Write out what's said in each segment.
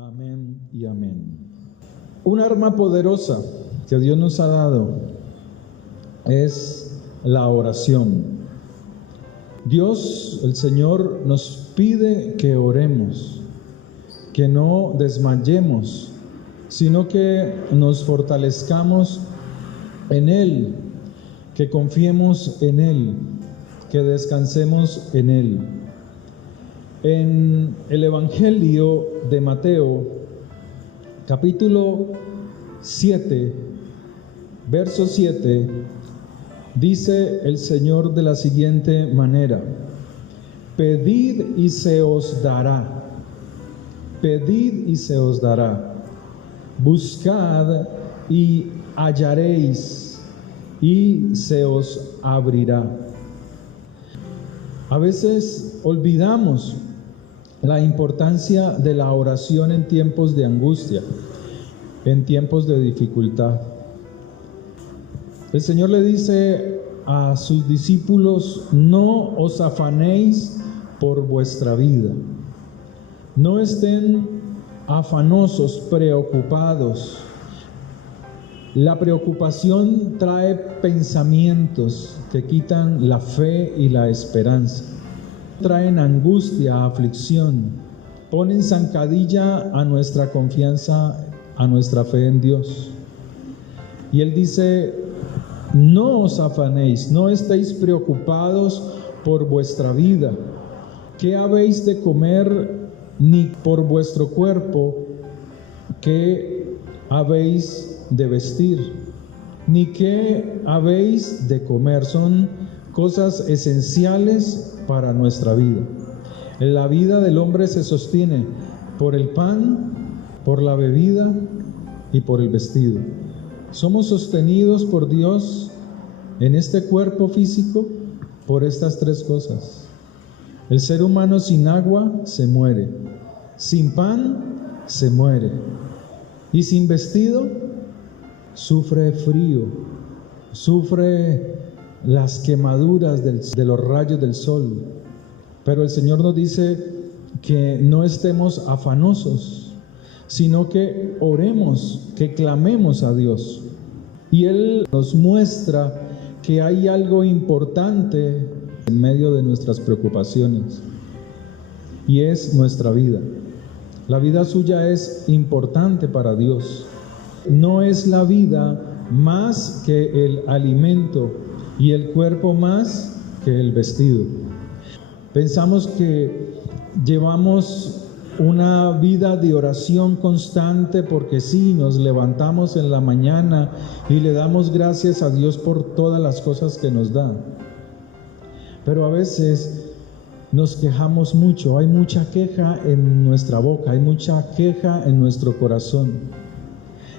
Amén y amén. Un arma poderosa que Dios nos ha dado es la oración. Dios, el Señor, nos pide que oremos, que no desmayemos, sino que nos fortalezcamos en Él, que confiemos en Él, que descansemos en Él. En el Evangelio de Mateo, capítulo 7, verso 7, dice el Señor de la siguiente manera: pedid y se os dará, pedid y se os dará, buscad y hallaréis y se os abrirá. A veces olvidamos la importancia de la oración en tiempos de angustia, en tiempos de dificultad. El Señor le dice a sus discípulos: no os afanéis por vuestra vida, no estén afanosos, preocupados. La preocupación trae pensamientos que quitan la fe y la esperanza. Traen angustia, aflicción, ponen zancadilla a nuestra confianza, a nuestra fe en Dios. Y Él dice: no os afanéis, no estéis preocupados por vuestra vida, qué habéis de comer, ni por vuestro cuerpo, qué habéis de vestir, ni qué habéis de comer. Son cosas esenciales para nuestra vida. La vida del hombre se sostiene por el pan, por la bebida y por el vestido. Somos sostenidos por Dios en este cuerpo físico por estas tres cosas. El ser humano sin agua se muere, sin pan se muere, y sin vestido sufre frío, sufre las quemaduras de los rayos del sol. Pero el Señor nos dice que no estemos afanosos, sino que oremos, que clamemos a Dios. Y Él nos muestra que hay algo importante en medio de nuestras preocupaciones, y es nuestra vida. La vida suya es importante para Dios. No es la vida más que el alimento y el cuerpo más que el vestido. Pensamos que llevamos una vida de oración constante porque sí, nos levantamos en la mañana y le damos gracias a Dios por todas las cosas que nos da. Pero a veces nos quejamos mucho, hay mucha queja en nuestra boca, hay mucha queja en nuestro corazón.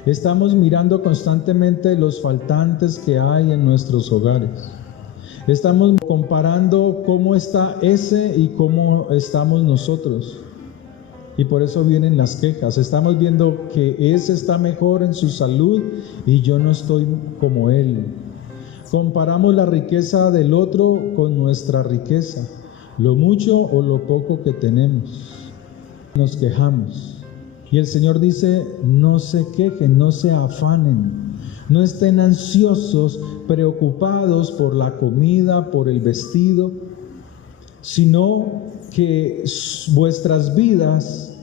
Estamos mirando constantemente los faltantes que hay en nuestros hogares. Estamos comparando cómo está ese y cómo estamos nosotros. Y por eso vienen las quejas. Estamos viendo que ese está mejor en su salud y yo no estoy como él. Comparamos la riqueza del otro con nuestra riqueza, lo mucho o lo poco que tenemos. Nos quejamos. Y el Señor dice: no se quejen, no se afanen, no estén ansiosos, preocupados por la comida, por el vestido, sino que vuestras vidas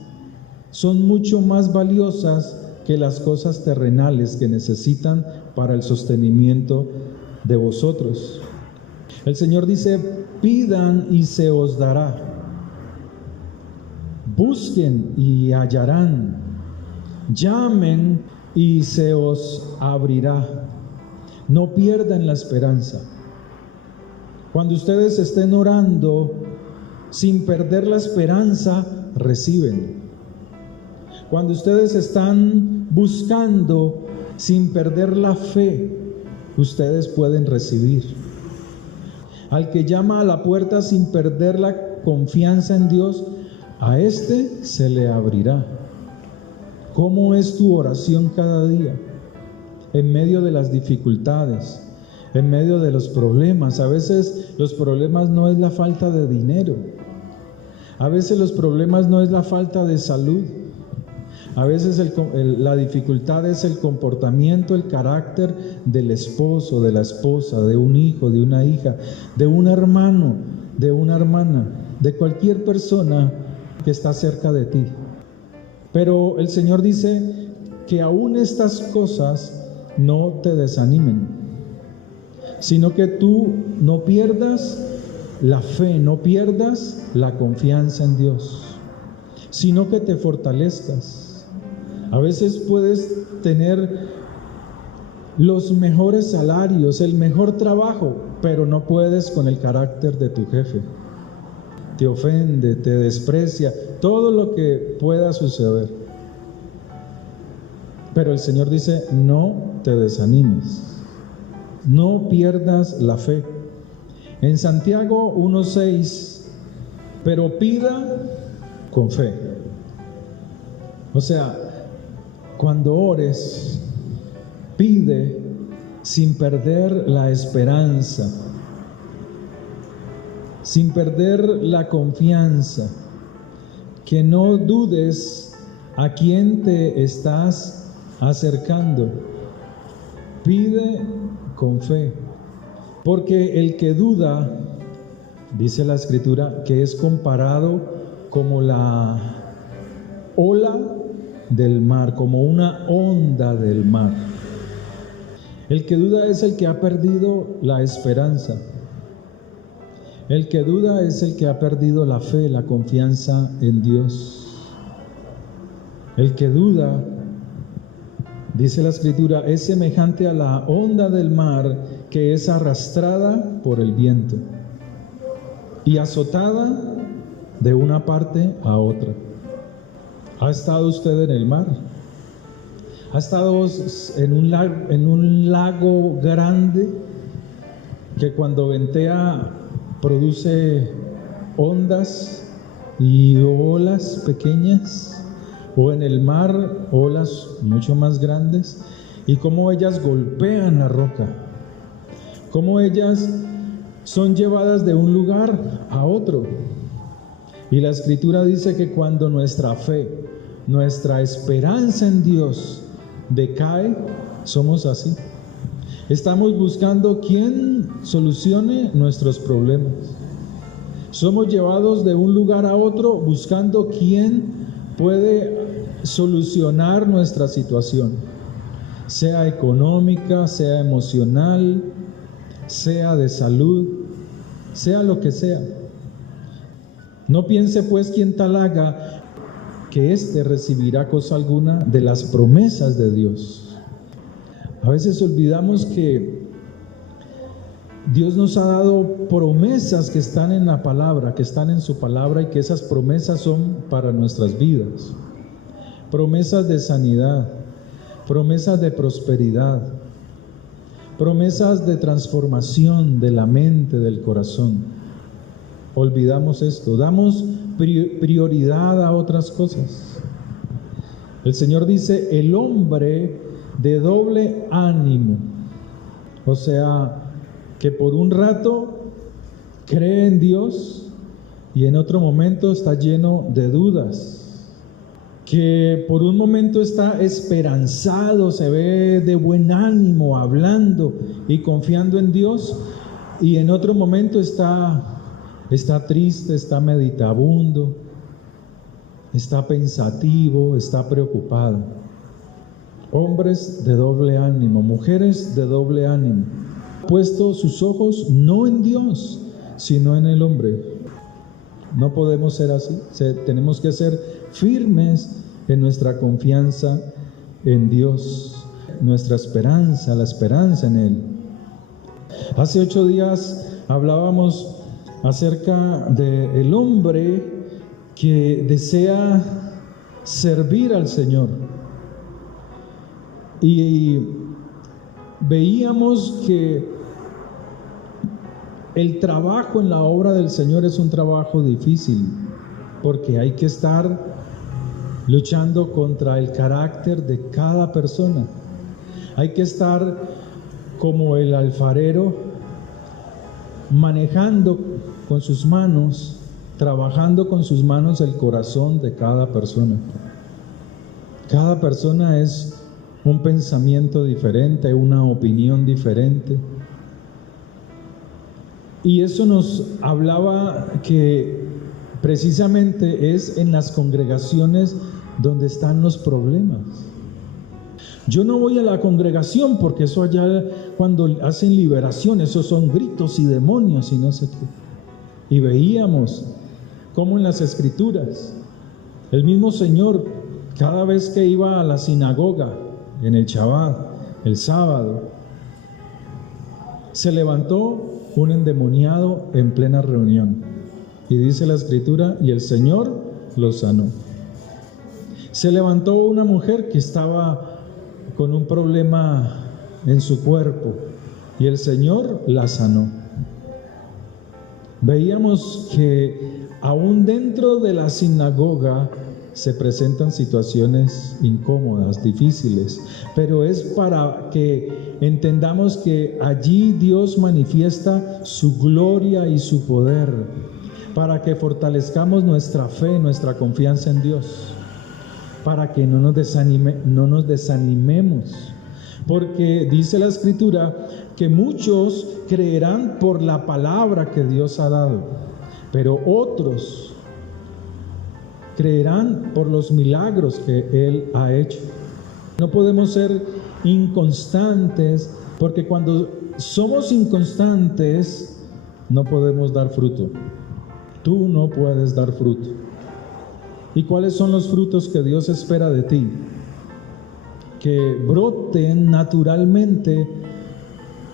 son mucho más valiosas que las cosas terrenales que necesitan para el sostenimiento de vosotros. El Señor dice: pidan y se os dará. Busquen y hallarán, llamen y se os abrirá. No pierdan la esperanza. Cuando ustedes estén orando sin perder la esperanza, reciben. Cuando ustedes están buscando sin perder la fe, ustedes pueden recibir. Al que llama a la puerta sin perder la confianza en Dios, a este se le abrirá. ¿Cómo es tu oración cada día? En medio de las dificultades, en medio de los problemas. A veces los problemas no es la falta de dinero. A veces los problemas no es la falta de salud. A veces la dificultad es el comportamiento, el carácter del esposo, de la esposa, de un hijo, de una hija, de un hermano, de una hermana, de cualquier persona que está cerca de ti. Pero el Señor dice que aún estas cosas no te desanimen, sino que tú no pierdas la fe, no pierdas la confianza en Dios, sino que te fortalezcas. A veces puedes tener los mejores salarios, el mejor trabajo, pero no puedes con el carácter de tu jefe. Te ofende, te desprecia, todo lo que pueda suceder. Pero el Señor dice, no te desanimes, no pierdas la fe. En Santiago 1:6, pero pida con fe. O sea, cuando ores, pide sin perder la esperanza, sin perder la confianza, que no dudes a quién te estás acercando. Pide con fe, porque el que duda, dice la Escritura, que es comparado como la ola del mar, como una onda del mar. El que duda es el que ha perdido la esperanza. El que duda es el que ha perdido la fe, la confianza en Dios. El que duda, dice la Escritura, es semejante a la onda del mar que es arrastrada por el viento y azotada de una parte a otra. ¿Ha estado usted en el mar? ¿Ha estado en un lago grande que cuando ventea produce ondas y olas pequeñas? ¿O en el mar olas mucho más grandes? ¿Y cómo ellas golpean la roca? ¿Cómo ellas son llevadas de un lugar a otro? Y la Escritura dice que cuando nuestra fe, nuestra esperanza en Dios decae, somos así. Estamos buscando quién solucione nuestros problemas. Somos llevados de un lugar a otro buscando quién puede solucionar nuestra situación, sea económica, sea emocional, sea de salud, sea lo que sea. No piense pues quien tal haga que éste recibirá cosa alguna de las promesas de Dios. A veces olvidamos que Dios nos ha dado promesas que están en la palabra, que están en su palabra, y que esas promesas son para nuestras vidas. Promesas de sanidad, promesas de prosperidad, promesas de transformación de la mente, del corazón. Olvidamos esto, damos prioridad a otras cosas. El Señor dice, el hombre de doble ánimo, o sea, que por un rato cree en Dios y en otro momento está lleno de dudas, que por un momento está esperanzado, se ve de buen ánimo, hablando y confiando en Dios, y en otro momento está triste, está meditabundo, está pensativo, está preocupado. Hombres de doble ánimo, mujeres de doble ánimo, puesto sus ojos no en Dios, sino en el hombre. No podemos ser así. Tenemos que ser firmes en nuestra confianza en Dios, nuestra esperanza, la esperanza en Él. Hace 8 días hablábamos acerca del hombre que desea servir al Señor, y veíamos que el trabajo en la obra del Señor es un trabajo difícil, porque hay que estar luchando contra el carácter de cada persona. Hay que estar como el alfarero, manejando con sus manos, trabajando con sus manos el corazón de cada persona. Cada persona es un pensamiento diferente, una opinión diferente. Y eso nos hablaba que precisamente es en las congregaciones donde están los problemas. Yo no voy a la congregación porque eso allá cuando hacen liberación, esos son gritos y demonios y no sé qué. Y veíamos cómo en las escrituras el mismo Señor, cada vez que iba a la sinagoga en el Shabbat, el sábado, se levantó un endemoniado en plena reunión. Y dice la escritura, y el Señor lo sanó. Se levantó una mujer que estaba con un problema en su cuerpo y el Señor la sanó. Veíamos que aún dentro de la sinagoga se presentan situaciones incómodas, difíciles, pero es para que entendamos que allí Dios manifiesta su gloria y su poder, para que fortalezcamos nuestra fe, nuestra confianza en Dios, para que no nos desanimemos, porque dice la Escritura que muchos creerán por la palabra que Dios ha dado, pero otros creerán por los milagros que Él ha hecho. No podemos ser inconstantes, porque cuando somos inconstantes no podemos dar fruto. Tú no puedes dar fruto. ¿Y cuáles son los frutos que Dios espera de ti? Que broten naturalmente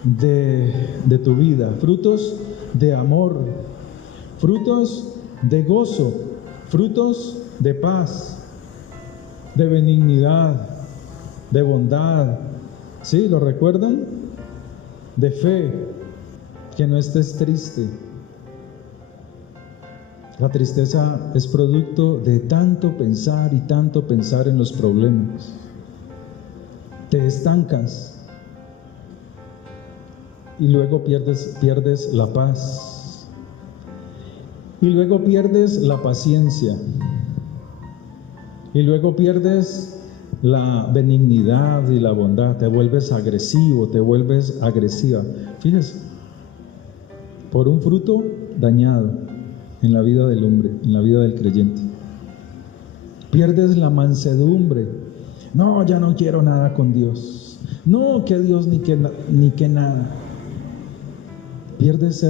de tu vida. Frutos de amor, frutos de gozo, frutos de paz, de benignidad, de bondad. ¿Sí? ¿Lo recuerdan? De fe, que no estés triste. La tristeza es producto de tanto pensar y tanto pensar en los problemas. Te estancas y luego pierdes la paz. Y luego pierdes la paciencia. Y luego pierdes la benignidad y la bondad. Te vuelves agresivo, te vuelves agresiva. Fíjese, por un fruto dañado en la vida del hombre, en la vida del creyente. Pierdes la mansedumbre. No, ya no quiero nada con Dios. No, que Dios ni que nada. Pierdes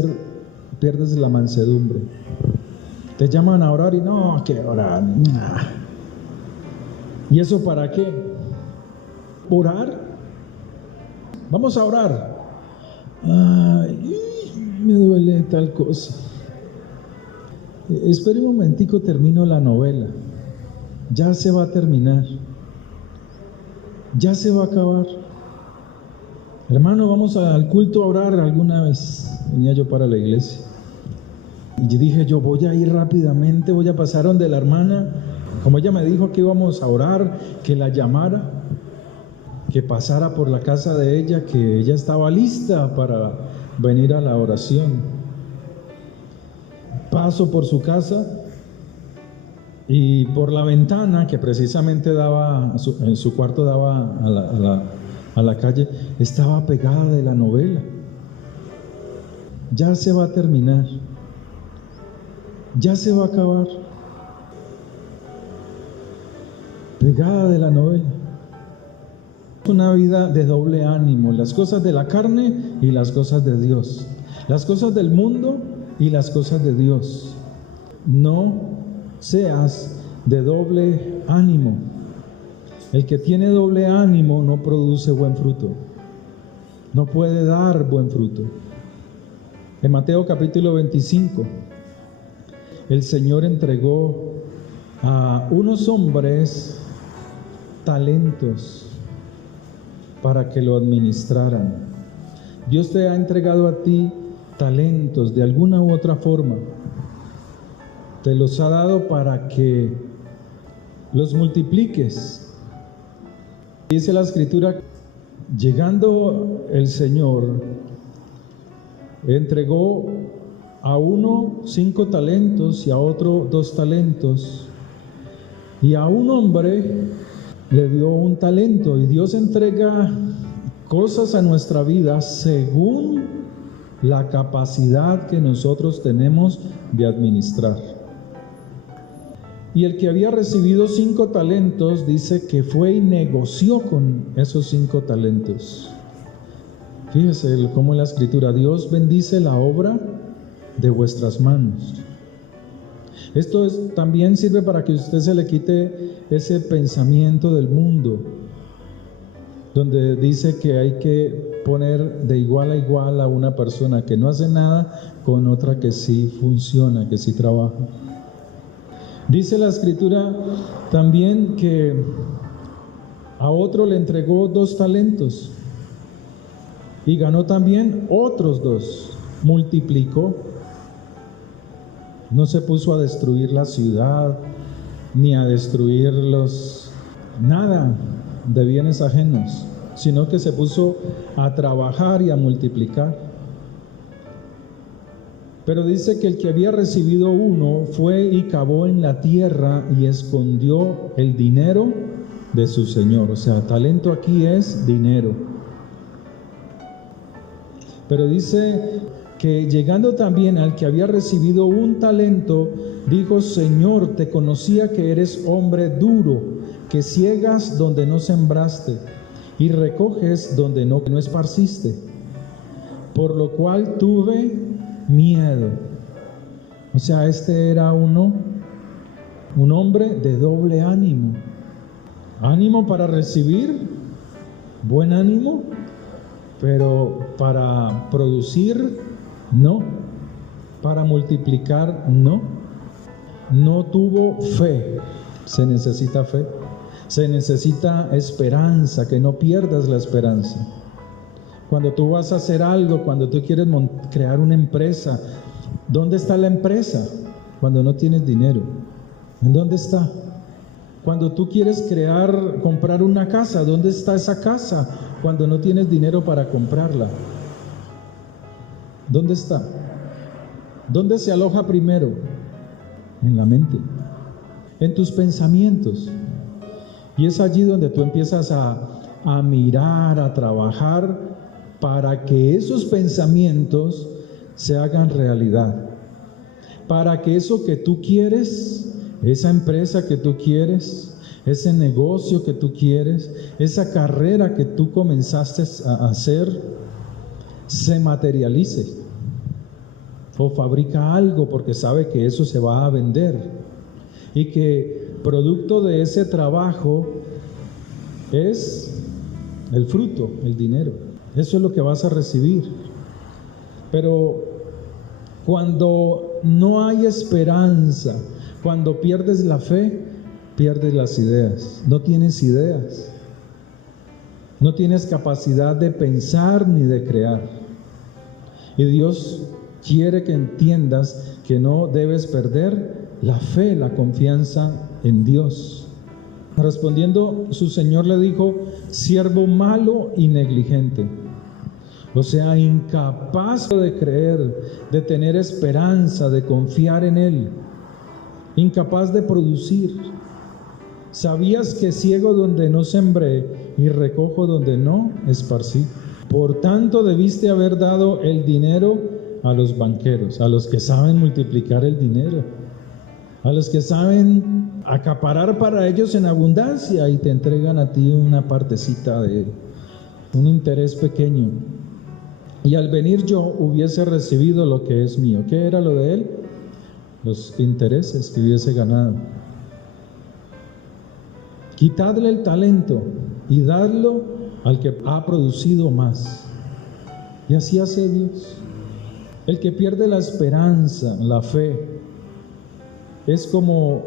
la mansedumbre. Te llaman a orar y no, quiero orar. Nah. ¿Y eso para qué? ¿Orar? Vamos a orar. Ay, me duele tal cosa. Espere un momentico, termino la novela. Ya se va a terminar. Ya se va a acabar. Hermano, vamos al culto a orar alguna vez. Venía yo para la iglesia. Y yo dije, yo voy a ir rápidamente, voy a pasar donde la hermana. Como ella me dijo que íbamos a orar, que la llamara, que pasara por la casa de ella, que ella estaba lista para venir a la oración. Paso por su casa y por la ventana que precisamente daba, en su cuarto daba a la calle, estaba pegada de la novela. Ya se va a terminar, ya se va a acabar. Pegada de la novela. Una vida de doble ánimo, las cosas de la carne y las cosas de Dios, las cosas del mundo y las cosas de Dios. No seas de doble ánimo. El que tiene doble ánimo no produce buen fruto, no puede dar buen fruto. En Mateo capítulo 25, el Señor entregó a unos hombres talentos para que lo administraran. Dios te ha entregado a ti talentos de alguna u otra forma. Te los ha dado para que los multipliques. Dice la Escritura, llegando el Señor, entregó a uno 5 talentos y a otro 2 talentos, y a un hombre le dio un talento, y Dios entrega cosas a nuestra vida según la capacidad que nosotros tenemos de administrar. Y el que había recibido 5 talentos dice que fue y negoció con esos 5 talentos. Fíjese cómo en la Escritura: Dios bendice la obra de vuestras manos. Esto también sirve para que usted se le quite ese pensamiento del mundo, donde dice que hay que poner de igual a igual a una persona que no hace nada con otra que sí funciona, que sí trabaja. Dice la Escritura también que a otro le entregó 2 talentos y ganó también otros 2, multiplicó. No se puso a destruir la ciudad, ni a destruir nada de bienes ajenos, sino que se puso a trabajar y a multiplicar. Pero dice que el que había recibido 1 fue y cavó en la tierra y escondió el dinero de su señor. O sea, talento aquí es dinero. Pero dice que llegando también al que había recibido 1 talento, dijo: Señor, te conocía que eres hombre duro, que ciegas donde no sembraste y recoges donde no esparciste, por lo cual tuve miedo. O sea, este era un hombre de doble ánimo. Ánimo para recibir, buen ánimo, pero para producir, no. Para multiplicar, no. No tuvo fe. Se necesita fe. Se necesita esperanza, que no pierdas la esperanza. Cuando tú vas a hacer algo, cuando tú quieres crear una empresa, ¿dónde está la empresa? Cuando no tienes dinero. ¿En dónde está? Cuando tú quieres comprar una casa, ¿dónde está esa casa? Cuando no tienes dinero para comprarla. ¿Dónde está? ¿Dónde se aloja primero? En la mente, en tus pensamientos. Y es allí donde tú empiezas a mirar, a trabajar, para que esos pensamientos se hagan realidad, para que eso que tú quieres, esa empresa que tú quieres, ese negocio que tú quieres, esa carrera que tú comenzaste a hacer, se materialice, o fabrica algo porque sabe que eso se va a vender, y que producto de ese trabajo es el fruto, el dinero. Eso es lo que vas a recibir. Pero cuando no hay esperanza, cuando pierdes la fe, pierdes las ideas. No tienes ideas. No tienes capacidad de pensar ni de crear. Y Dios quiere que entiendas que no debes perder la fe, la confianza en Dios. Respondiendo, su señor le dijo: siervo malo y negligente. O sea, incapaz de creer, de tener esperanza, de confiar en Él. Incapaz de producir. ¿Sabías que ciego donde no sembré y recojo donde no esparcí? Por tanto, debiste haber dado el dinero a los banqueros, a los que saben multiplicar el dinero, a los que saben acaparar para ellos en abundancia, y te entregan a ti una partecita de un interés pequeño. Y al venir yo hubiese recibido lo que es mío. ¿Qué era lo de él? Los intereses que hubiese ganado. Quitadle el talento y dadlo al que ha producido más. Y así hace Dios. El que pierde la esperanza, la fe, es como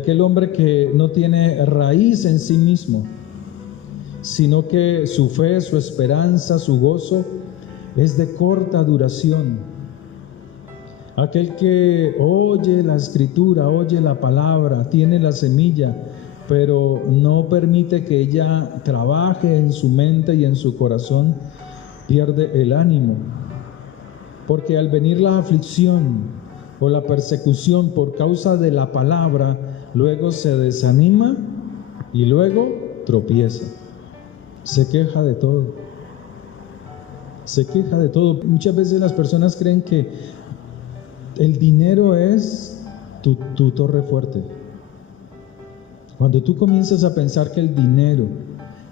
aquel hombre que no tiene raíz en sí mismo, sino que su fe, su esperanza, su gozo es de corta duración. Aquel que oye la Escritura, oye la palabra, tiene la semilla, pero no permite que ella trabaje en su mente y en su corazón, pierde el ánimo. Porque al venir la aflicción o la persecución por causa de la palabra, luego se desanima y luego tropieza. Se queja de todo. Se queja de todo. Muchas veces las personas creen que el dinero es tu torre fuerte. Cuando tú comienzas a pensar que el dinero,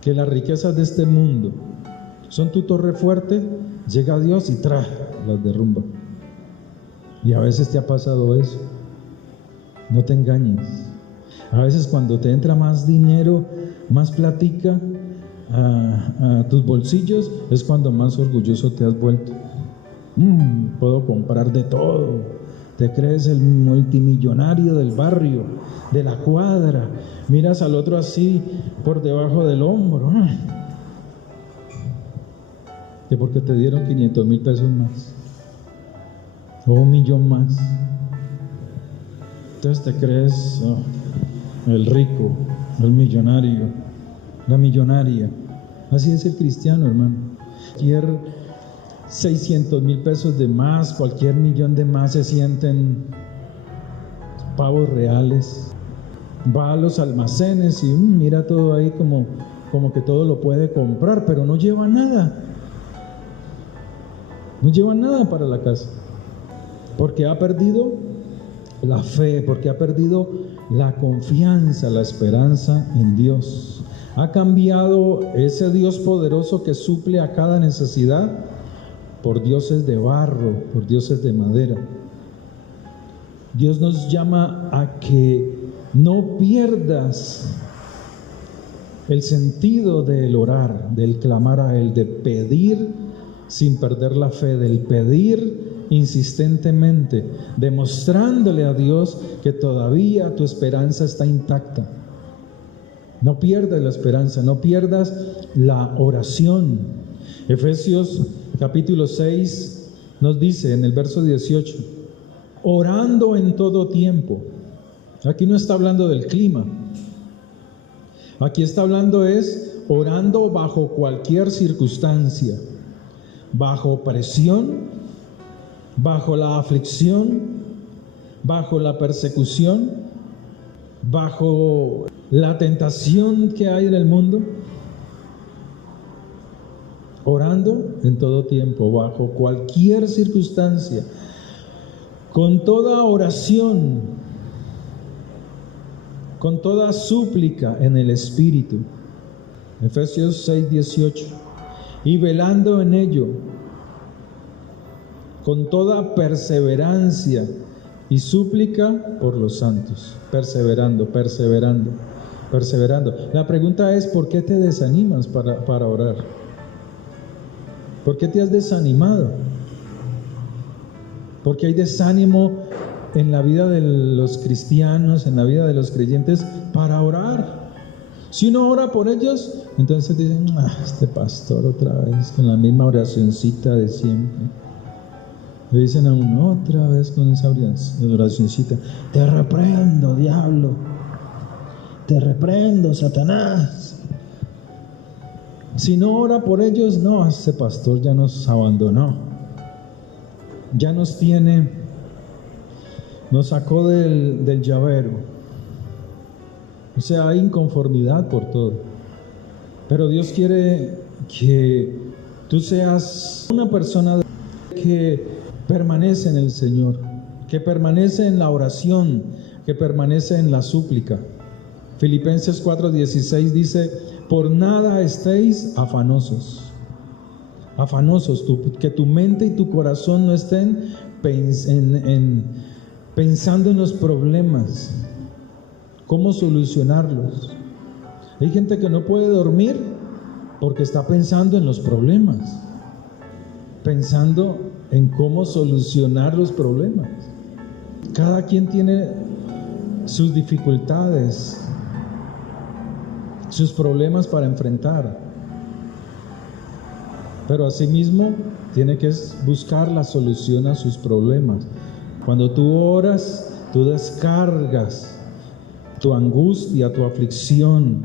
que las riquezas de este mundo son tu torre fuerte, llega Dios y las derrumba. Y a veces te ha pasado eso. No te engañes. A veces cuando te entra más dinero, más platica a tus bolsillos, es cuando más orgulloso te has vuelto. Puedo comprar de todo. Te crees el multimillonario del barrio, de la cuadra. Miras al otro así por debajo del hombro. Que porque te dieron 500,000 pesos más o 1,000,000 más. Entonces te crees el rico, el millonario, la millonaria. Así es el cristiano, hermano. Cualquier 600,000 pesos de más, cualquier 1,000,000 de más, se sienten pavos reales. Va a los almacenes y mira todo ahí como que todo lo puede comprar, pero no lleva nada. No lleva nada para la casa. Porque ha perdido la fe, porque ha perdido la confianza, la esperanza en Dios. Ha cambiado ese Dios poderoso que suple a cada necesidad por dioses de barro, por dioses de madera. Dios nos llama a que no pierdas el sentido del orar, del clamar a Él, de pedir sin perder la fe, del pedir insistentemente, demostrándole a Dios que todavía tu esperanza está intacta. No pierdas la esperanza, no pierdas la oración. Efesios capítulo 6 nos dice en el verso 18, orando en todo tiempo. Aquí no está hablando del clima. Aquí está hablando orando bajo cualquier circunstancia, bajo presión, bajo la aflicción, bajo la persecución, bajo la tentación que hay en el mundo. Orando en todo tiempo, bajo cualquier circunstancia, con toda oración, con toda súplica en el Espíritu. Efesios 6:18. Y velando en ello, con toda perseverancia y súplica por los santos. Perseverando. La pregunta es, ¿por qué te desanimas para orar? ¿Por qué te has desanimado? Porque hay desánimo en la vida de los cristianos, en la vida de los creyentes para orar. Si uno ora por ellos, entonces dicen, este pastor otra vez con la misma oracioncita de siempre. Le dicen a uno otra vez con esa oracioncita, te reprendo, diablo, te reprendo, Satanás. Si no ora por ellos, no, este pastor ya nos abandonó, ya nos sacó del llavero. O sea, hay inconformidad por todo. Pero Dios quiere que tú seas una persona que permanece en el Señor, que permanece en la oración, que permanece en la súplica. Filipenses 4:16 dice, por nada estéis afanosos. Que tu mente y tu corazón no estén pensando en los problemas, cómo solucionarlos. Hay gente que no puede dormir porque está pensando en los problemas, pensando en cómo solucionar los problemas. Cada quien tiene sus dificultades, sus problemas para enfrentar, pero asimismo tiene que buscar la solución a sus problemas. Cuando tú oras, tú descargas tu angustia, tu aflicción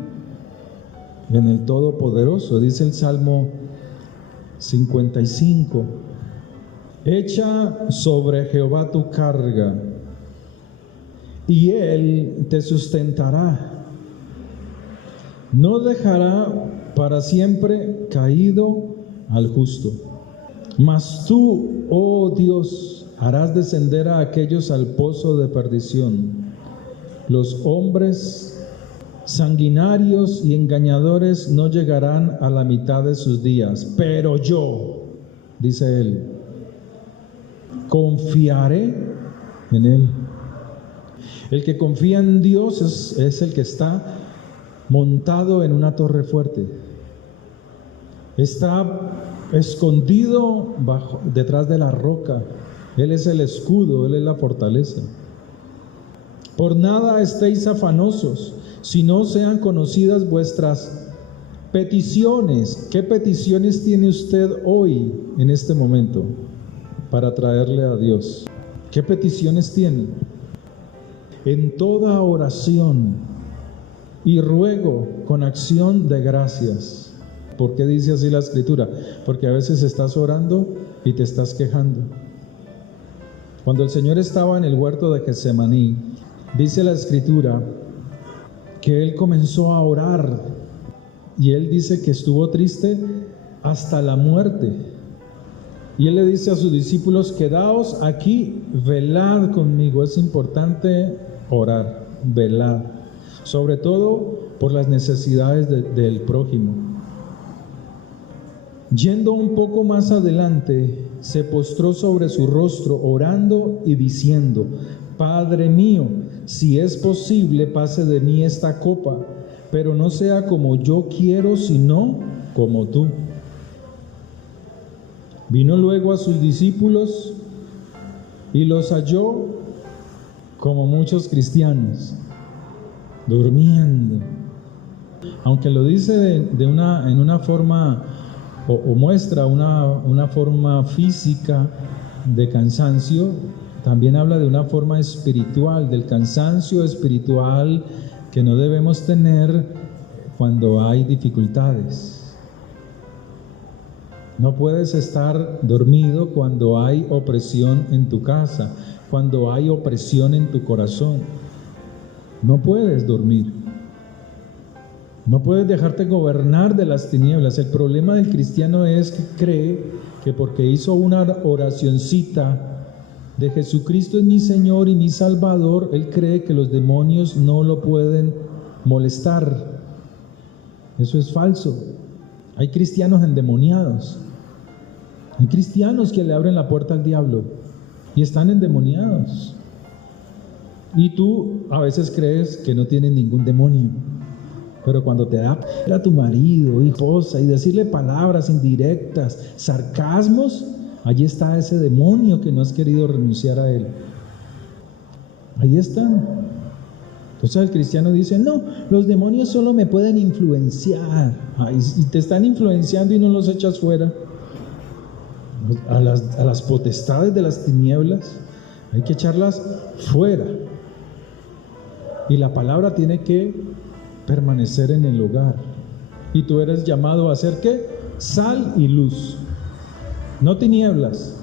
en el Todopoderoso. Dice el Salmo 55, echa sobre Jehová tu carga y Él te sustentará. No dejará para siempre caído al justo. Mas tú, oh Dios, harás descender a aquellos al pozo de perdición. Los hombres sanguinarios y engañadores no llegarán a la mitad de sus días. Pero yo, dice él, confiaré en él. El que confía en Dios es el que está montado en una torre fuerte. Está escondido detrás de la roca. Él es el escudo, Él es la fortaleza. Por nada estéis afanosos, si no sean conocidas vuestras peticiones. ¿Qué peticiones tiene usted hoy, en este momento, para traerle a Dios? ¿Qué peticiones tiene? En toda oración y ruego con acción de gracias. ¿Por qué dice así la Escritura? Porque a veces estás orando y te estás quejando. Cuando el Señor estaba en el huerto de Getsemaní, dice la Escritura que Él comenzó a orar y Él dice que estuvo triste hasta la muerte. Y Él le dice a sus discípulos: quedaos aquí, velad conmigo. Es importante orar, velad, sobre todo por las necesidades del prójimo. Yendo un poco más adelante, se postró sobre su rostro, orando y diciendo: Padre mío, si es posible, pase de mí esta copa, pero no sea como yo quiero, sino como tú. Vino luego a sus discípulos y los halló como muchos cristianos, durmiendo. Aunque lo dice en una forma, o muestra una forma física de cansancio, también habla de una forma espiritual, del cansancio espiritual que no debemos tener cuando hay dificultades. No puedes estar dormido cuando hay opresión en tu casa, cuando hay opresión en tu corazón. No puedes dormir. No puedes dejarte gobernar de las tinieblas. El problema del cristiano es que cree que porque hizo una oracioncita de Jesucristo es mi Señor y mi Salvador, él cree que los demonios no lo pueden molestar. Eso es falso. Hay cristianos endemoniados. Hay cristianos que le abren la puerta al diablo y están endemoniados. Y tú a veces crees que no tienes ningún demonio. Pero cuando te da a tu marido, esposa, y decirle palabras indirectas, sarcasmos, allí está ese demonio que no has querido renunciar a él. Ahí está. Entonces el cristiano dice: no, los demonios solo me pueden influenciar. Y te están influenciando y no los echas fuera. A las potestades de las tinieblas hay que echarlas fuera. Y la palabra tiene que permanecer en el hogar. Y tú eres llamado a ser ¿qué? Sal y luz. No tinieblas,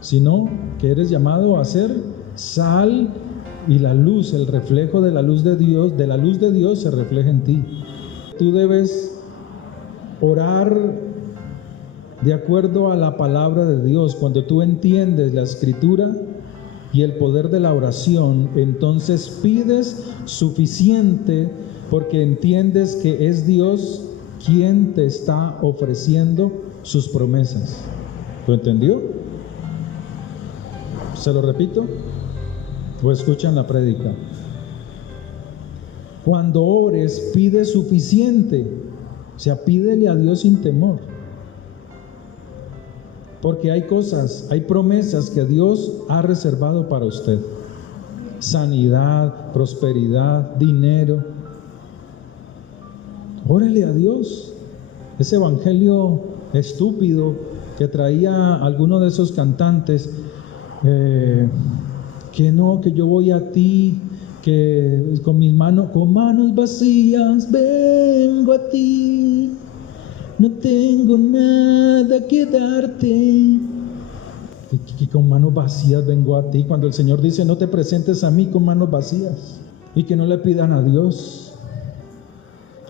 sino que eres llamado a ser sal y la luz, el reflejo de la luz de Dios se refleja en ti. Tú debes orar de acuerdo a la palabra de Dios. Cuando tú entiendes la Escritura y el poder de la oración, entonces pides suficiente porque entiendes que es Dios quien te está ofreciendo sus promesas. ¿Lo entendió? ¿Se lo repito? ¿O escuchan la prédica? Cuando ores, pide suficiente. O sea, pídele a Dios sin temor. Porque hay cosas, hay promesas que Dios ha reservado para usted. Sanidad, prosperidad, dinero. Órale a Dios. Ese evangelio estúpido que traía alguno de esos cantantes, que no, que yo voy a ti, que con manos vacías vengo a ti, no tengo nada que darte. Que con manos vacías vengo a ti, cuando el Señor dice: no te presentes a mí con manos vacías. Y que no le pidan a Dios.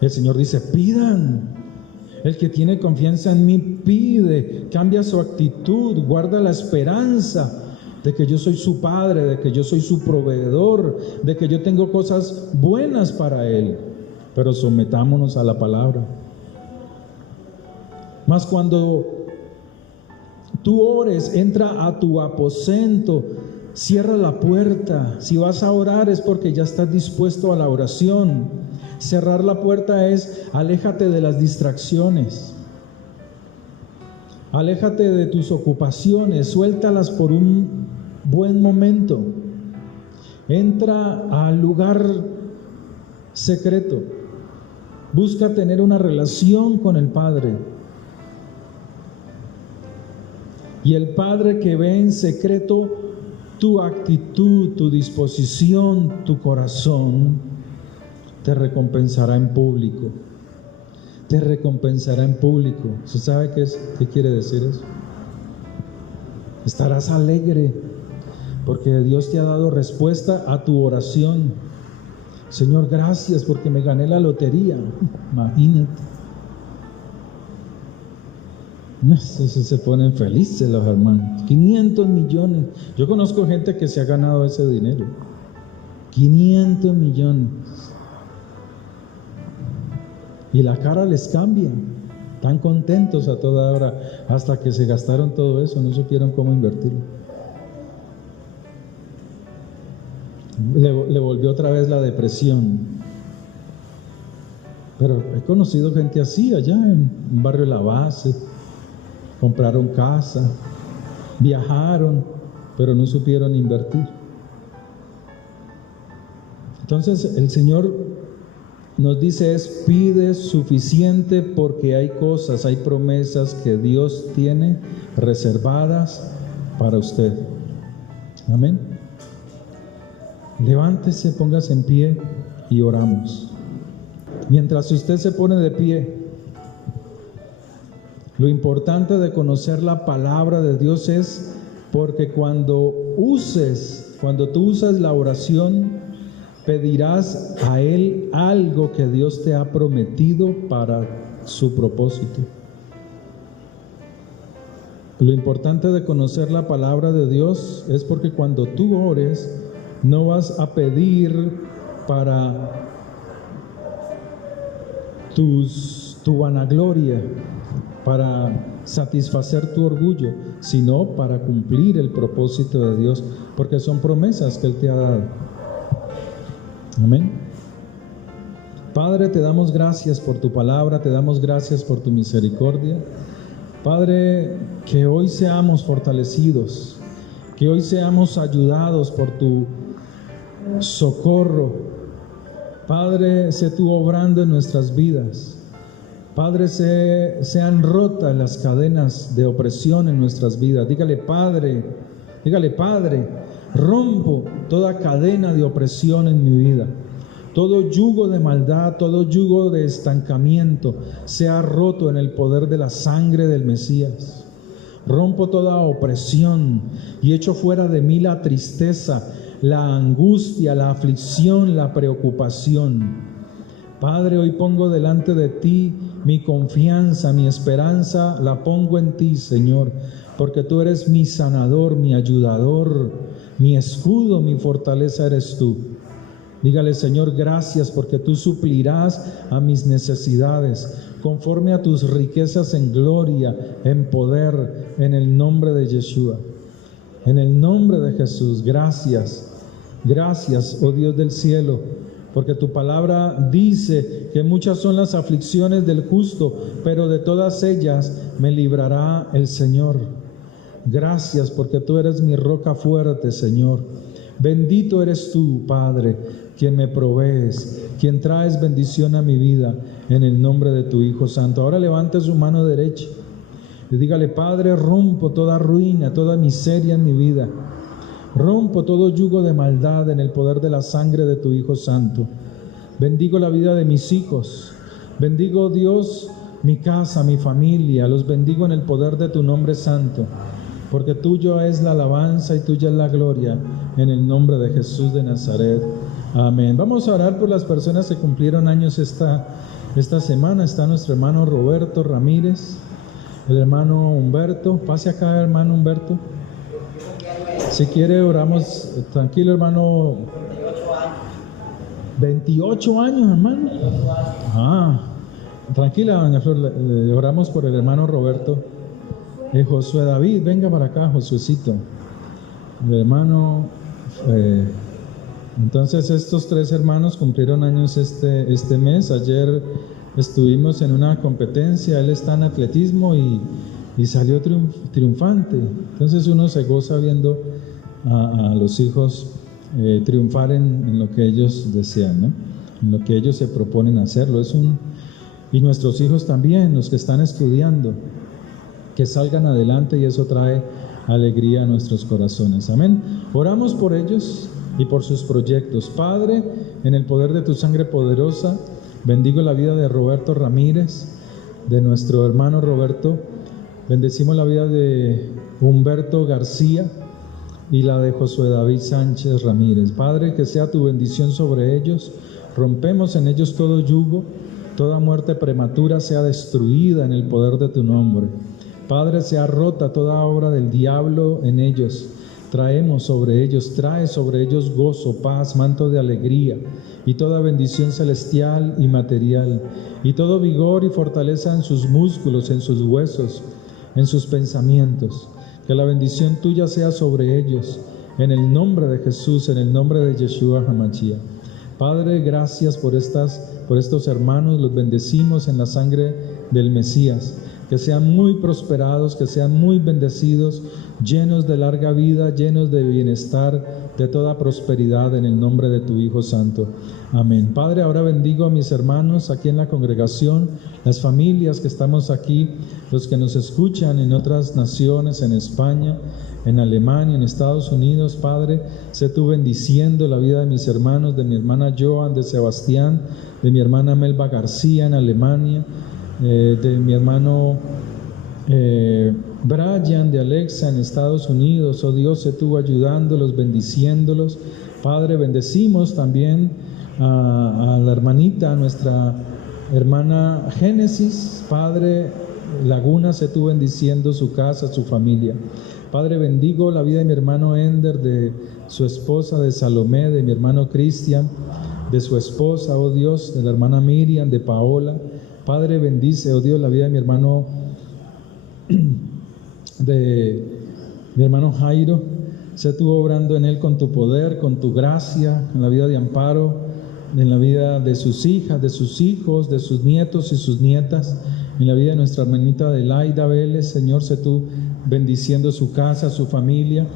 El Señor dice, pidan. El que tiene confianza en mí pide, cambia su actitud, guarda la esperanza de que yo soy su Padre, de que yo soy su proveedor, de que yo tengo cosas buenas para él. Pero sometámonos a la palabra. Mas cuando tú ores, entra a tu aposento, cierra la puerta. Si vas a orar es porque ya estás dispuesto a la oración. Cerrar la puerta es, aléjate de las distracciones. Aléjate de tus ocupaciones, suéltalas por un buen momento. Entra al lugar secreto. Busca tener una relación con el Padre. Y el Padre que ve en secreto tu actitud, tu disposición, tu corazón, te recompensará en público. Te recompensará en público. ¿Se sabe qué quiere decir eso? Estarás alegre porque Dios te ha dado respuesta a tu oración. Señor, gracias porque me gané la lotería. Imagínate. Se ponen felices los hermanos. 500 millones. Yo conozco gente que se ha ganado ese dinero. 500 millones. Y la cara les cambia. Están contentos a toda hora. Hasta que se gastaron todo eso, no supieron cómo invertirlo. Le volvió otra vez la depresión. Pero he conocido gente así allá en Barrio La Base. Compraron casa, viajaron, pero no supieron invertir. Entonces el Señor nos dice pide suficiente porque hay cosas, hay promesas que Dios tiene reservadas para usted. Amén. Levántese, póngase en pie y oramos. Mientras usted se pone de pie, lo importante de conocer la palabra de Dios es porque cuando tú usas la oración, pedirás a Él algo que Dios te ha prometido para su propósito. Lo importante de conocer la palabra de Dios es porque cuando tú ores, no vas a pedir para tu vanagloria, para satisfacer tu orgullo, sino para cumplir el propósito de Dios, porque son promesas que Él te ha dado. Amén. Padre, te damos gracias por tu palabra, te damos gracias por tu misericordia. Padre, que hoy seamos fortalecidos, que hoy seamos ayudados por tu socorro. Padre, sé tú obrando en nuestras vidas. Padre, sean rotas las cadenas de opresión en nuestras vidas. Dígale, Padre, rompo toda cadena de opresión en mi vida. Todo yugo de maldad, todo yugo de estancamiento sea roto en el poder de la sangre del Mesías. Rompo toda opresión y echo fuera de mí la tristeza, la angustia, la aflicción, la preocupación. Padre, hoy pongo delante de ti mi confianza, mi esperanza, la pongo en ti, Señor, porque tú eres mi sanador, mi ayudador, mi escudo, mi fortaleza eres tú. Dígale, Señor, gracias porque tú suplirás a mis necesidades conforme a tus riquezas en gloria, en poder, en el nombre de Yeshua. En el nombre de Jesús, gracias. Gracias, oh Dios del cielo, porque tu palabra dice que muchas son las aflicciones del justo, pero de todas ellas me librará el Señor. Gracias porque tú eres mi roca fuerte, Señor. Bendito eres tú, Padre, quien me provees, quien traes bendición a mi vida, en el nombre de tu Hijo Santo. Ahora levante su mano derecha y dígale, Padre, rompo toda ruina, toda miseria en mi vida. Rompo todo yugo de maldad en el poder de la sangre de tu Hijo Santo. Bendigo la vida de mis hijos. Bendigo, Dios, mi casa, mi familia. Los bendigo en el poder de tu nombre santo, porque tuyo es la alabanza y tuya es la gloria, en el nombre de Jesús de Nazaret. Amén. Vamos a orar por las personas que cumplieron años esta Esta semana está nuestro hermano Roberto Ramírez, el hermano Humberto. Pase acá, hermano Humberto. Si quiere, oramos. Tranquilo, hermano. 28 años, hermano. Tranquila, doña Flor. Oramos por el hermano Roberto. Josué David, venga para acá, Josuecito. El hermano. Entonces, estos 3 hermanos cumplieron años este mes. Ayer estuvimos en una competencia. Él está en atletismo y salió triunfante. Entonces, uno se goza viendo a los hijos triunfar en lo que ellos desean, ¿no? En lo que ellos se proponen hacerlo. Y nuestros hijos también, los que están estudiando, que salgan adelante, y eso trae alegría a nuestros corazones. Amén. Oramos por ellos y por sus proyectos. Padre, en el poder de tu sangre poderosa, bendigo la vida de Roberto Ramírez, de nuestro hermano Roberto. Bendecimos la vida de Humberto García y la de Josué David Sánchez Ramírez. Padre, que sea tu bendición sobre ellos. Rompemos en ellos todo yugo, toda muerte prematura sea destruida en el poder de tu nombre. Padre, sea rota toda obra del diablo en ellos. Trae sobre ellos gozo, paz, manto de alegría y toda bendición celestial y material, y todo vigor y fortaleza en sus músculos, en sus huesos, en sus pensamientos. Que la bendición tuya sea sobre ellos, en el nombre de Jesús, en el nombre de Yeshua HaMashiach. Padre, gracias por estos hermanos, los bendecimos en la sangre del Mesías. Que sean muy prosperados, que sean muy bendecidos, llenos de larga vida, llenos de bienestar, de toda prosperidad, en el nombre de tu Hijo Santo. Amén. Padre, ahora bendigo a mis hermanos aquí en la congregación, las familias que estamos aquí, los que nos escuchan en otras naciones, en España, en Alemania, en Estados Unidos. Padre, sé tú bendiciendo la vida de mis hermanos, de mi hermana Joan, de Sebastián, de mi hermana Melba García en Alemania, de mi hermano Brian, de Alexa en Estados Unidos. Oh Dios, sé tú ayudándolos, bendiciéndolos. Padre, bendecimos también a la hermanita, a nuestra hermana Génesis. Padre, Laguna, sé tú bendiciendo su casa, su familia. Padre, bendigo la vida de mi hermano Ender, de su esposa, de Salomé, de mi hermano Cristian, de su esposa, oh Dios, de la hermana Miriam, de Paola. Padre, bendice, oh Dios, la vida de mi hermano Jairo. Sé tú obrando en él con tu poder, con tu gracia, en la vida de Amparo, en la vida de sus hijas, de sus hijos, de sus nietos y sus nietas, en la vida de nuestra hermanita Adelaida Vélez. Señor, sé tú bendiciendo su casa, su familia,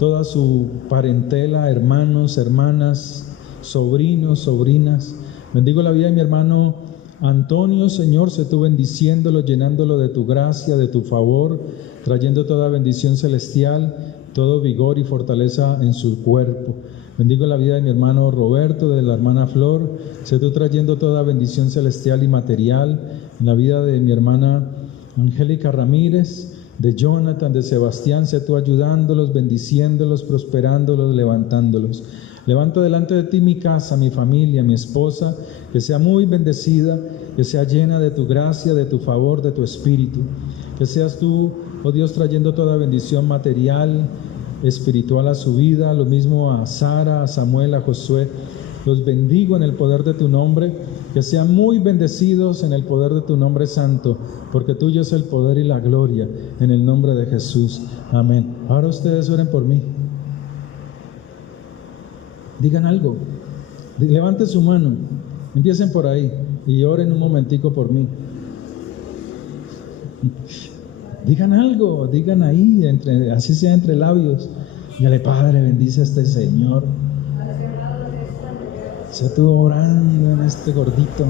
toda su parentela, hermanos, hermanas, sobrinos, sobrinas. Bendigo la vida de mi hermano Antonio. Señor, sé tú bendiciéndolo, llenándolo de tu gracia, de tu favor, trayendo toda bendición celestial, todo vigor y fortaleza en su cuerpo. Bendigo la vida de mi hermano Roberto, de la hermana Flor. Sé tú trayendo toda bendición celestial y material en la vida de mi hermana Angélica Ramírez, de Jonathan, de Sebastián. Sé tú ayudándolos, bendiciéndolos, prosperándolos, levantándolos. Levanto delante de ti mi casa, mi familia, mi esposa, que sea muy bendecida, que sea llena de tu gracia, de tu favor, de tu espíritu. Que seas tú, oh Dios, trayendo toda bendición material, espiritual a su vida, lo mismo a Sara, a Samuel, a Josué. Los bendigo en el poder de tu nombre, que sean muy bendecidos en el poder de tu nombre santo, porque tuyo es el poder y la gloria, en el nombre de Jesús. Amén. Ahora ustedes oren por mí. Digan algo, levanten su mano, empiecen por ahí y oren un momentico por mí. Digan algo, digan ahí, así sea entre labios. Dígale: Padre, bendice a este Señor. Sé tú orando en este gordito.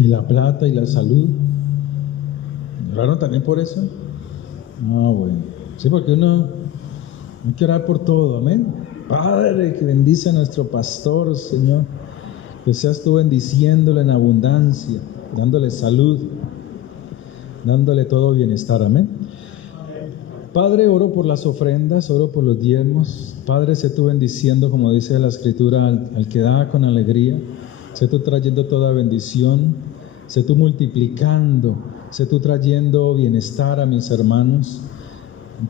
y la plata y la salud. ¿Oraron también por eso? Ah, bueno. Sí, porque uno hay que orar por todo, amén. Padre, que bendice a nuestro pastor, Señor, que seas tú bendiciéndolo en abundancia, dándole salud, dándole todo bienestar, amén. Padre, oro por las ofrendas, oro por los diezmos. Padre, sé tú bendiciendo, como dice la Escritura, al que da con alegría. Sé tú trayendo toda bendición, sé tú multiplicando, sé tú trayendo bienestar a mis hermanos,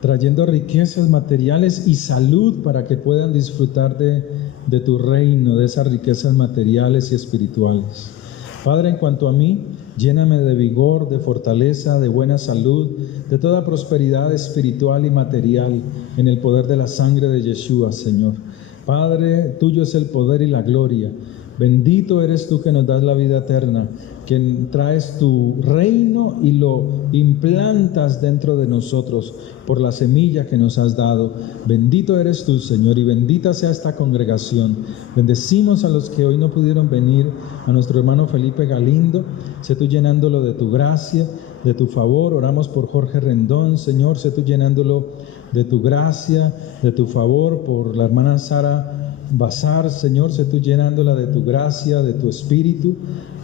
trayendo riquezas materiales y salud para que puedan disfrutar de tu reino, de esas riquezas materiales y espirituales. Padre, en cuanto a mí, lléname de vigor, de fortaleza, de buena salud, de toda prosperidad espiritual y material en el poder de la sangre de Yeshua, Señor. Padre, tuyo es el poder y la gloria. Bendito eres tú que nos das la vida eterna, que traes tu reino y lo implantas dentro de nosotros por la semilla que nos has dado. Bendito eres tú, Señor, y bendita sea esta congregación. Bendecimos a los que hoy no pudieron venir, a nuestro hermano Felipe Galindo, sé tú llenándolo de tu gracia, de tu favor. Oramos por Jorge Rendón, Señor, sé tú llenándolo de tu gracia, de tu favor, por la hermana Sara Bazar, Señor, sé tú llenándola de tu gracia, de tu espíritu.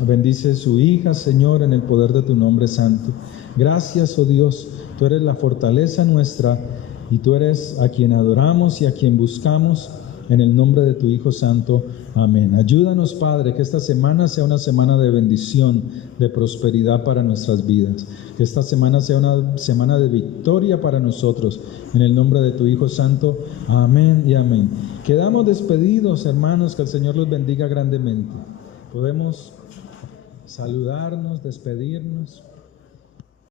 Bendice su hija, Señor, en el poder de tu nombre santo. Gracias, oh Dios, tú eres la fortaleza nuestra y tú eres a quien adoramos y a quien buscamos en el nombre de tu Hijo Santo. Amén. Ayúdanos, Padre, que esta semana sea una semana de bendición, de prosperidad para nuestras vidas. Que esta semana sea una semana de victoria para nosotros. En el nombre de tu Hijo Santo. Amén y amén. Quedamos despedidos, hermanos. Que el Señor los bendiga grandemente. Podemos saludarnos, despedirnos.